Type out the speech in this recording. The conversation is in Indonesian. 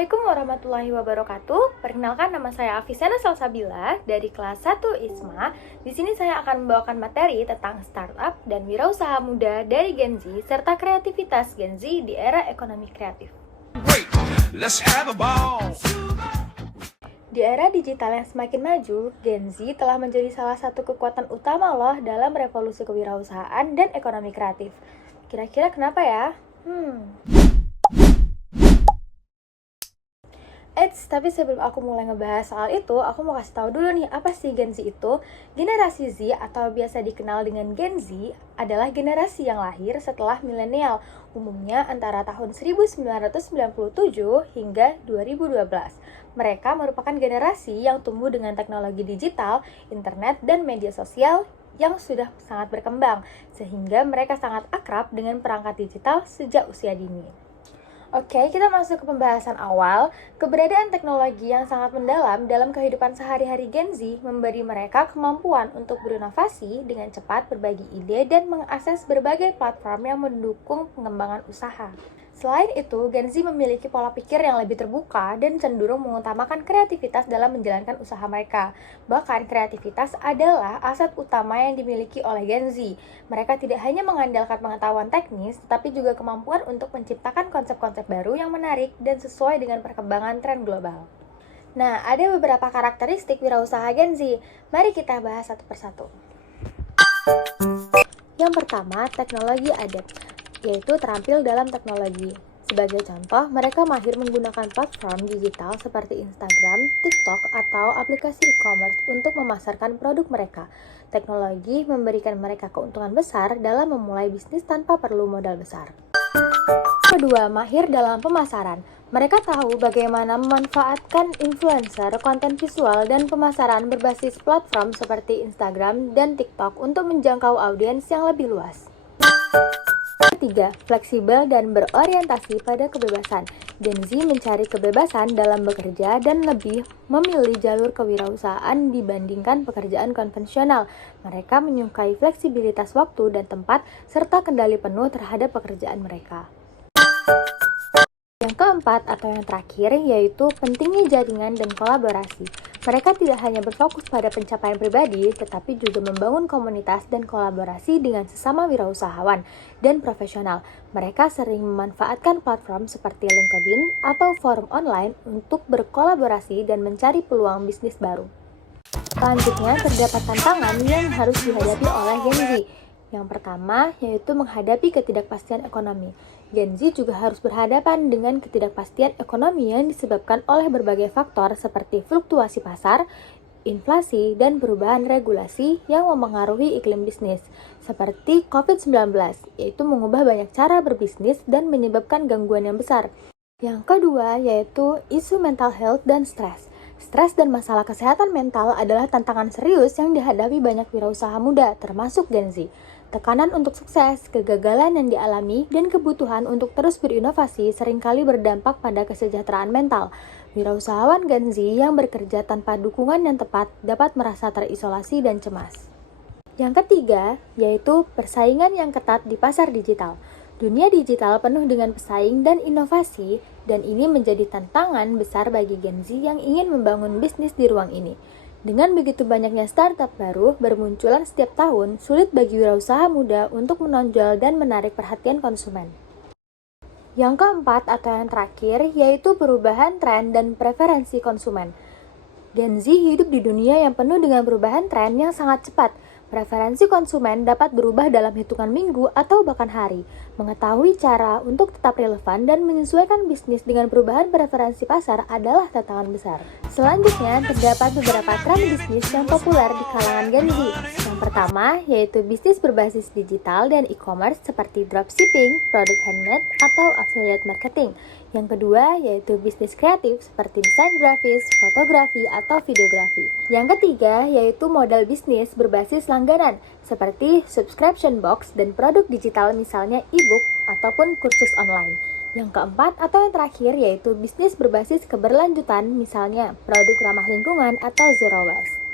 Assalamualaikum warahmatullahi wabarakatuh. Perkenalkan, nama saya Afisana Salsabila dari kelas 1 ISMA. Di sini saya akan membawakan materi tentang startup dan wirausaha muda dari Gen Z serta kreativitas Gen Z di era ekonomi kreatif. Di era digital yang semakin maju, Gen Z telah menjadi salah satu kekuatan utama loh dalam revolusi kewirausahaan dan ekonomi kreatif. Kira-kira kenapa ya? Tapi sebelum aku mulai ngebahas soal itu, aku mau kasih tahu dulu nih, apa sih Gen Z itu? Generasi Z atau biasa dikenal dengan Gen Z adalah generasi yang lahir setelah milenial, umumnya antara tahun 1997 hingga 2012. Mereka merupakan generasi yang tumbuh dengan teknologi digital, internet, dan media sosial yang sudah sangat berkembang, sehingga mereka sangat akrab dengan perangkat digital sejak usia dini. Oke, kita masuk ke pembahasan awal. Keberadaan teknologi yang sangat mendalam dalam kehidupan sehari-hari Gen Z memberi mereka kemampuan untuk berinovasi dengan cepat, berbagi ide, dan mengakses berbagai platform yang mendukung pengembangan usaha. Selain itu, Gen Z memiliki pola pikir yang lebih terbuka dan cenderung mengutamakan kreativitas dalam menjalankan usaha mereka. Bahkan, kreativitas adalah aset utama yang dimiliki oleh Gen Z. Mereka tidak hanya mengandalkan pengetahuan teknis, tetapi juga kemampuan untuk menciptakan konsep-konsep baru yang menarik dan sesuai dengan perkembangan tren global. Nah, ada beberapa karakteristik wirausaha Gen Z. Mari kita bahas satu persatu. Yang pertama, teknologi adept, yaitu terampil dalam teknologi. Sebagai contoh, mereka mahir menggunakan platform digital seperti Instagram, TikTok, atau aplikasi e-commerce untuk memasarkan produk mereka. Teknologi memberikan mereka keuntungan besar dalam memulai bisnis tanpa perlu modal besar. Kedua, mahir dalam pemasaran. Mereka tahu bagaimana memanfaatkan influencer, konten visual, dan pemasaran berbasis platform seperti Instagram dan TikTok untuk menjangkau audiens yang lebih luas. Ketiga, fleksibel dan berorientasi pada kebebasan. Gen Z mencari kebebasan dalam bekerja dan lebih memilih jalur kewirausahaan dibandingkan pekerjaan konvensional. Mereka menyukai fleksibilitas waktu dan tempat, serta kendali penuh terhadap pekerjaan mereka. Yang keempat atau yang terakhir yaitu pentingnya jaringan dan kolaborasi. Mereka tidak hanya berfokus pada pencapaian pribadi, tetapi juga membangun komunitas dan kolaborasi dengan sesama wirausahawan dan profesional. Mereka sering memanfaatkan platform seperti LinkedIn atau forum online untuk berkolaborasi dan mencari peluang bisnis baru. Selanjutnya, terdapat tantangan yang harus dihadapi oleh Gen Z. Yang pertama, yaitu menghadapi ketidakpastian ekonomi. Gen Z juga harus berhadapan dengan ketidakpastian ekonomi yang disebabkan oleh berbagai faktor seperti fluktuasi pasar, inflasi, dan perubahan regulasi yang memengaruhi iklim bisnis, seperti COVID-19, yaitu mengubah banyak cara berbisnis dan menyebabkan gangguan yang besar. Yang kedua, yaitu isu mental health dan stres. Stres dan masalah kesehatan mental adalah tantangan serius yang dihadapi banyak wirausaha muda, termasuk Gen Z. Tekanan untuk sukses, kegagalan yang dialami, dan kebutuhan untuk terus berinovasi seringkali berdampak pada kesejahteraan mental. Wirausahawan Gen Z yang bekerja tanpa dukungan yang tepat dapat merasa terisolasi dan cemas. Yang ketiga, yaitu persaingan yang ketat di pasar digital. Dunia digital penuh dengan pesaing dan inovasi, dan ini menjadi tantangan besar bagi Gen Z yang ingin membangun bisnis di ruang ini. Dengan begitu banyaknya startup baru bermunculan setiap tahun, sulit bagi wirausaha muda untuk menonjol dan menarik perhatian konsumen. Yang keempat atau yang terakhir, yaitu perubahan tren dan preferensi konsumen. Gen Z hidup di dunia yang penuh dengan perubahan tren yang sangat cepat. Preferensi konsumen dapat berubah dalam hitungan minggu atau bahkan hari. Mengetahui cara untuk tetap relevan dan menyesuaikan bisnis dengan perubahan preferensi pasar adalah tantangan besar. Selanjutnya, terdapat beberapa tren bisnis yang populer di kalangan Gen Z. Yang pertama, yaitu bisnis berbasis digital dan e-commerce seperti dropshipping, produk handmade, atau affiliate marketing. Yang kedua, yaitu bisnis kreatif seperti desain grafis, fotografi, atau videografi. Yang ketiga, yaitu modal bisnis berbasis langganan, seperti subscription box dan produk digital misalnya e-book ataupun kursus online. Yang keempat atau yang terakhir yaitu bisnis berbasis keberlanjutan, misalnya produk ramah lingkungan atau zero waste.